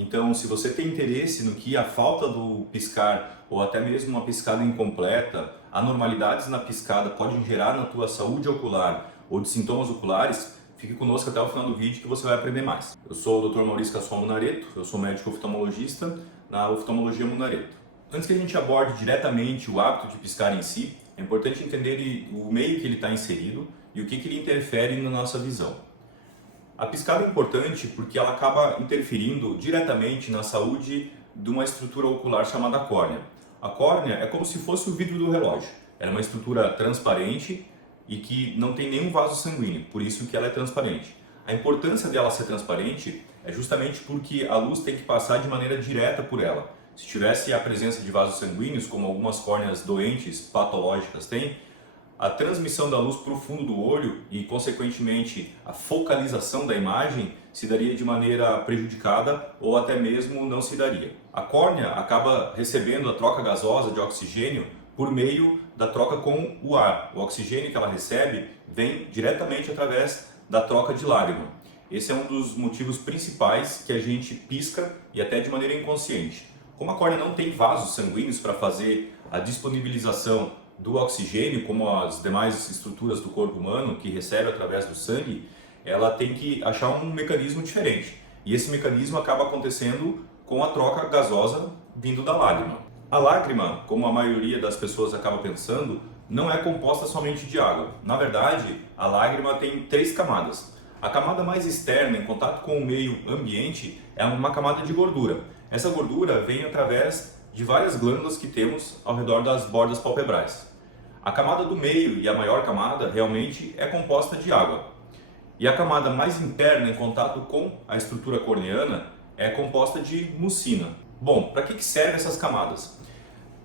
Então, se você tem interesse no que a falta do piscar ou até mesmo uma piscada incompleta, anormalidades na piscada podem gerar na tua saúde ocular ou de sintomas oculares, fique conosco até o final do vídeo que você vai aprender mais. Eu sou o Dr. Maurício Cassual Munareto, eu sou médico oftalmologista na Oftalmologia Munareto. Antes que a gente aborde diretamente o hábito de piscar em si, é importante entender o meio que ele está inserido e o que ele interfere na nossa visão. A piscada é importante porque ela acaba interferindo diretamente na saúde de uma estrutura ocular chamada córnea. A córnea é como se fosse o vidro do relógio. Ela é uma estrutura transparente e que não tem nenhum vaso sanguíneo, por isso que ela é transparente. A importância dela ser transparente é justamente porque a luz tem que passar de maneira direta por ela. Se tivesse a presença de vasos sanguíneos, como algumas córneas doentes, patológicas têm, a transmissão da luz para o fundo do olho e, consequentemente, a focalização da imagem se daria de maneira prejudicada ou até mesmo não se daria. A córnea acaba recebendo a troca gasosa de oxigênio por meio da troca com o ar. O oxigênio que ela recebe vem diretamente através da troca de lágrima. Esse é um dos motivos principais que a gente pisca e até de maneira inconsciente. Como a córnea não tem vasos sanguíneos para fazer a disponibilização do oxigênio, como as demais estruturas do corpo humano que recebe através do sangue, ela tem que achar um mecanismo diferente. E esse mecanismo acaba acontecendo com a troca gasosa vindo da lágrima. A lágrima, como a maioria das pessoas acaba pensando, não é composta somente de água. Na verdade, a lágrima tem 3 camadas. A camada mais externa, em contato com o meio ambiente, é uma camada de gordura. Essa gordura vem através de várias glândulas que temos ao redor das bordas palpebrais. A camada do meio e a maior camada realmente é composta de água. E a camada mais interna, em contato com a estrutura corneana, é composta de mucina. Bom, para que servem essas camadas?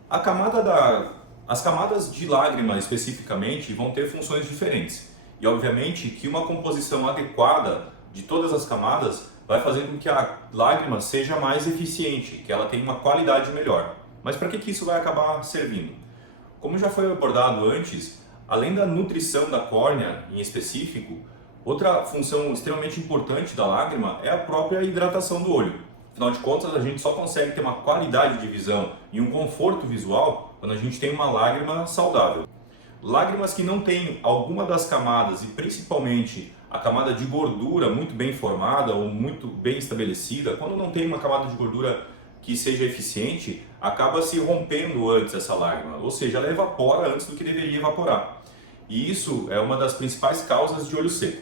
As camadas de lágrima especificamente vão ter funções diferentes. E obviamente que uma composição adequada de todas as camadas vai fazer com que a lágrima seja mais eficiente, que ela tenha uma qualidade melhor. Mas para que isso vai acabar servindo? Como já foi abordado antes, além da nutrição da córnea em específico, outra função extremamente importante da lágrima é a própria hidratação do olho. Afinal de contas, a gente só consegue ter uma qualidade de visão e um conforto visual quando a gente tem uma lágrima saudável. Lágrimas que não têm alguma das camadas, e principalmente a camada de gordura muito bem formada ou muito bem estabelecida, quando não tem uma camada de gordura que seja eficiente, acaba se rompendo antes essa lágrima, ou seja, ela evapora antes do que deveria evaporar. E isso é uma das principais causas de olho seco.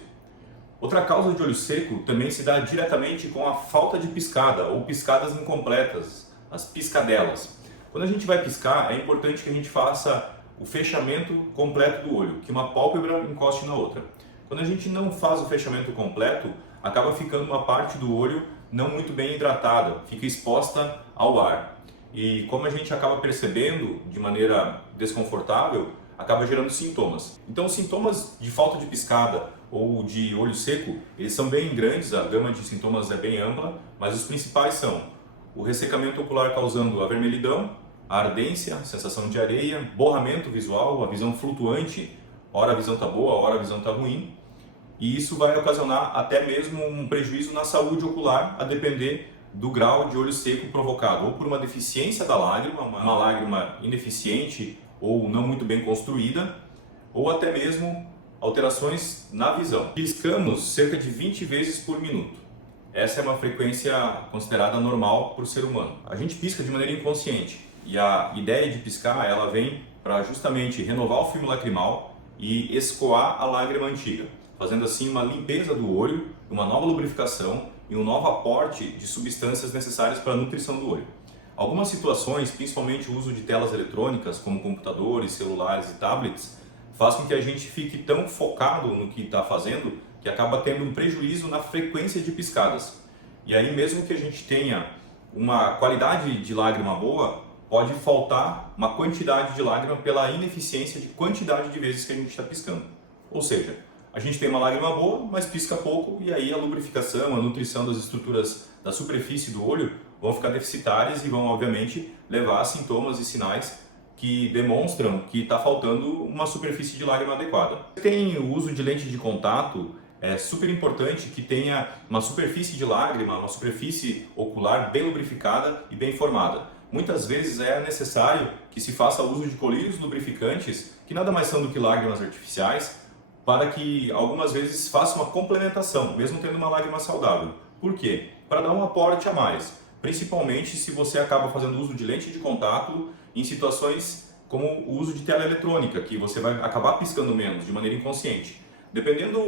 Outra causa de olho seco também se dá diretamente com a falta de piscada ou piscadas incompletas, as piscadelas. Quando a gente vai piscar, é importante que a gente faça o fechamento completo do olho, que uma pálpebra encoste na outra. Quando a gente não faz o fechamento completo, acaba ficando uma parte do olho não muito bem hidratada, fica exposta ao ar. E como a gente acaba percebendo de maneira desconfortável, acaba gerando sintomas. Então, os sintomas de falta de piscada ou de olho seco, eles são bem grandes, a gama de sintomas é bem ampla, mas os principais são o ressecamento ocular causando avermelhidão, a ardência, a sensação de areia, borramento visual, a visão flutuante, ora a visão está boa, ora a visão está ruim. E isso vai ocasionar até mesmo um prejuízo na saúde ocular, a depender do grau de olho seco provocado, ou por uma deficiência da lágrima, uma lágrima ineficiente ou não muito bem construída, ou até mesmo alterações na visão. Piscamos cerca de 20 vezes por minuto. Essa é uma frequência considerada normal para o ser humano. A gente pisca de maneira inconsciente e a ideia de piscar ela vem para justamente renovar o filme lacrimal e escoar a lágrima antiga, fazendo assim uma limpeza do olho, uma nova lubrificação e um novo aporte de substâncias necessárias para a nutrição do olho. Algumas situações, principalmente o uso de telas eletrônicas como computadores, celulares e tablets, faz com que a gente fique tão focado no que está fazendo que acaba tendo um prejuízo na frequência de piscadas. E aí mesmo que a gente tenha uma qualidade de lágrima boa, pode faltar uma quantidade de lágrima pela ineficiência de quantidade de vezes que a gente está piscando. Ou seja, a gente tem uma lágrima boa, mas pisca pouco e aí a lubrificação, a nutrição das estruturas da superfície do olho vão ficar deficitárias e vão, obviamente, levar a sintomas e sinais que demonstram que está faltando uma superfície de lágrima adequada. Tem o uso de lente de contato, é super importante que tenha uma superfície de lágrima, uma superfície ocular bem lubrificada e bem formada. Muitas vezes é necessário que se faça uso de colírios lubrificantes, que nada mais são do que lágrimas artificiais, para que algumas vezes faça uma complementação, mesmo tendo uma lágrima saudável. Por quê? Para dar um aporte a mais, principalmente se você acaba fazendo uso de lente de contato em situações como o uso de tela eletrônica, que você vai acabar piscando menos de maneira inconsciente. Dependendo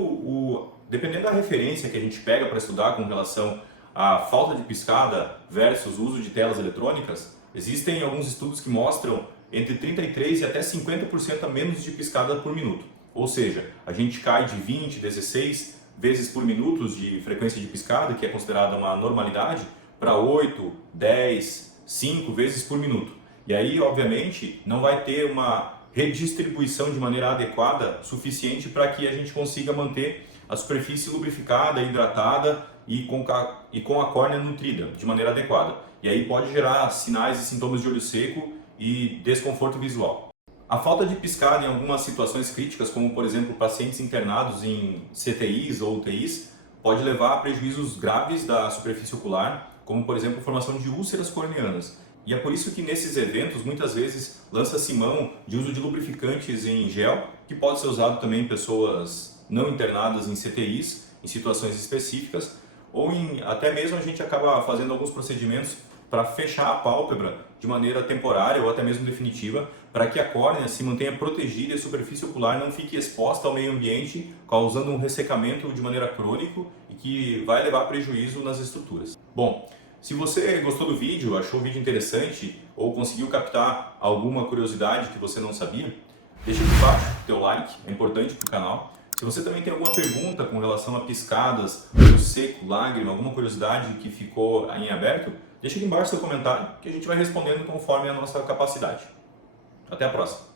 da referência que a gente pega para estudar com relação à falta de piscada versus o uso de telas eletrônicas, existem alguns estudos que mostram entre 33% e até 50% a menos de piscada por minuto. Ou seja, a gente cai de 20, 16 vezes por minuto de frequência de piscada, que é considerada uma normalidade, para 8, 10, 5 vezes por minuto. E aí, obviamente, não vai ter uma redistribuição de maneira adequada suficiente para que a gente consiga manter a superfície lubrificada, hidratada e com a córnea nutrida de maneira adequada. E aí pode gerar sinais e sintomas de olho seco e desconforto visual. A falta de piscada em algumas situações críticas, como por exemplo pacientes internados em CTIs ou UTIs, pode levar a prejuízos graves da superfície ocular, como por exemplo a formação de úlceras corneanas. E é por isso que nesses eventos muitas vezes lança-se mão de uso de lubrificantes em gel, que pode ser usado também em pessoas não internadas em CTIs, em situações específicas, ou até mesmo a gente acaba fazendo alguns procedimentos para fechar a pálpebra de maneira temporária ou até mesmo definitiva, para que a córnea se mantenha protegida e a superfície ocular não fique exposta ao meio ambiente, causando um ressecamento de maneira crônico e que vai levar a prejuízo nas estruturas. Bom, se você gostou do vídeo, achou o vídeo interessante ou conseguiu captar alguma curiosidade que você não sabia, deixa aqui embaixo o teu like, é importante para o canal. Se você também tem alguma pergunta com relação a piscadas, olho seco, lágrima, alguma curiosidade que ficou em aberto, deixa aqui embaixo seu comentário que a gente vai respondendo conforme a nossa capacidade. Até a próxima!